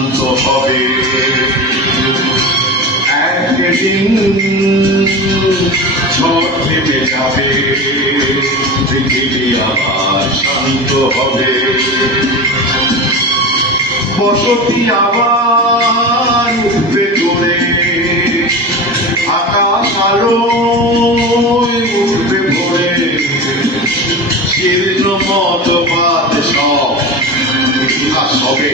শান্ত হবে একদিন ঝড় থেমে যাবে পৃথিবী আবার শান্ত হবে বসতি আবার উঠবে করে আকাশ আলোয় উঠবে ভরে জীর্ণ মতবাদ সব বিকাশ হবে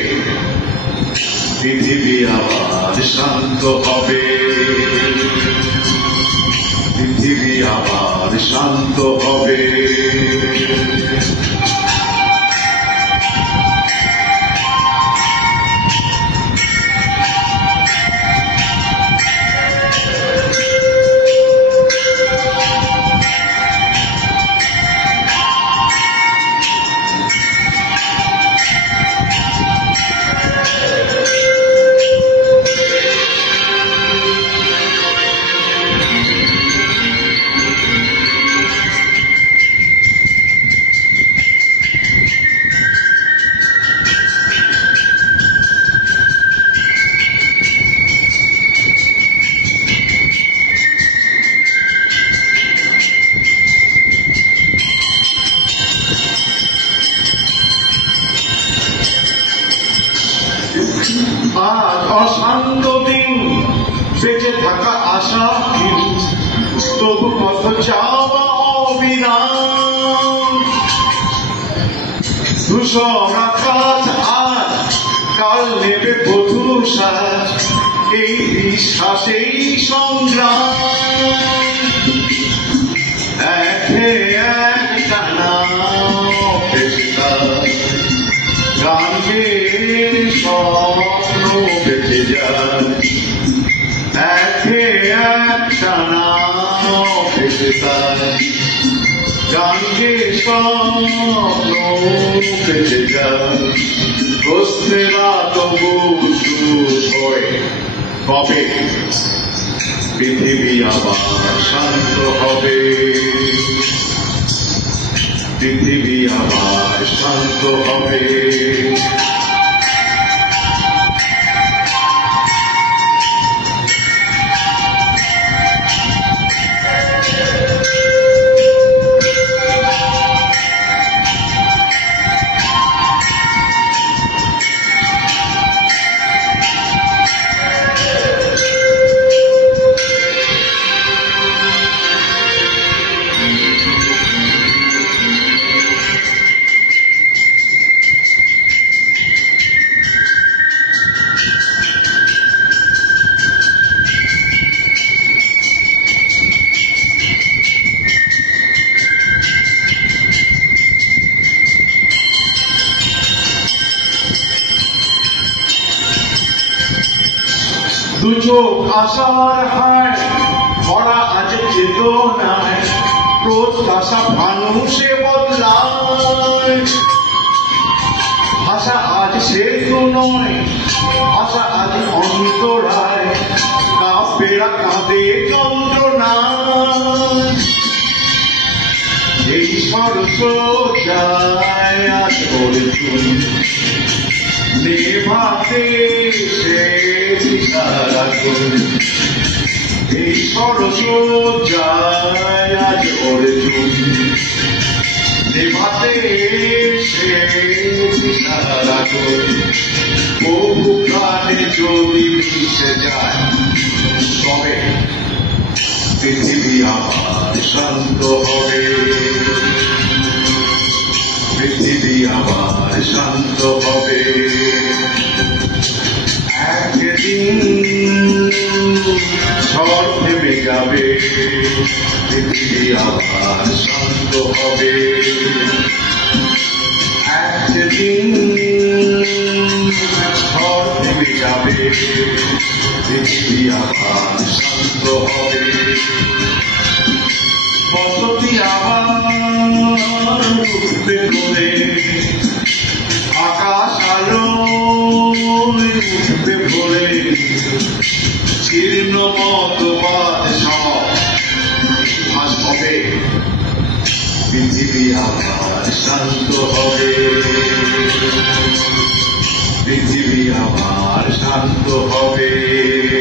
পৃথিবী আবার শান্ত হবে পৃথিবী আবার শান্ত হবে আজ অশান্ত দিন বেঁচে থাকা আশাহীন তবু কত চাওয়া অবিরাম ধূসর আকাশ আজ কাল নেবে বধূ সাজ এই বিশ্বাসেই সংগ্রাম একে এক টানা অপেক্ষা গান গেয়ে স্বপ্ন বেঁচে যায় একে এক টানা অপেক্ষা গান গেয়ে স্বপ্ন বেঁচে যায় প্রশ্নেরা তবু হয়ে কবে পৃথিবী আবার শান্ত হবে পৃথিবী আবার শান্ত হবে দু চোখ আশার হায় ভরা আজ চেতনায় প্রত্যাশা মানুষে বদলায় ভাষা আজ সেতু নয় ভাষা আজ অন্তরায় কাপেরা কাঁদে যন্ত্রণায় এই সরসজায় আজ অর্জুন নেভাতে সে এই সরসজায় আজ অর্জুন নেভাতে সে বহু প্রাণে যদি মিশে যায় তবে পৃথিবী আবার শান্ত হবে পৃথিবী আবার শান্ত হবে একদিন ঝড় থেমে যাবে পৃথিবী আবার শান্ত হবে একদিন ঝড় থেমে যাবে পৃথিবী আবার শান্ত হবে বসতি আবার উঠবে করে আকাশ আলো উঠবে ভরে জীর্ণ মতবাদ সব আজ হবে পৃথিবী আবার শান্ত হবে পৃথিবী আবার শান্ত হবে।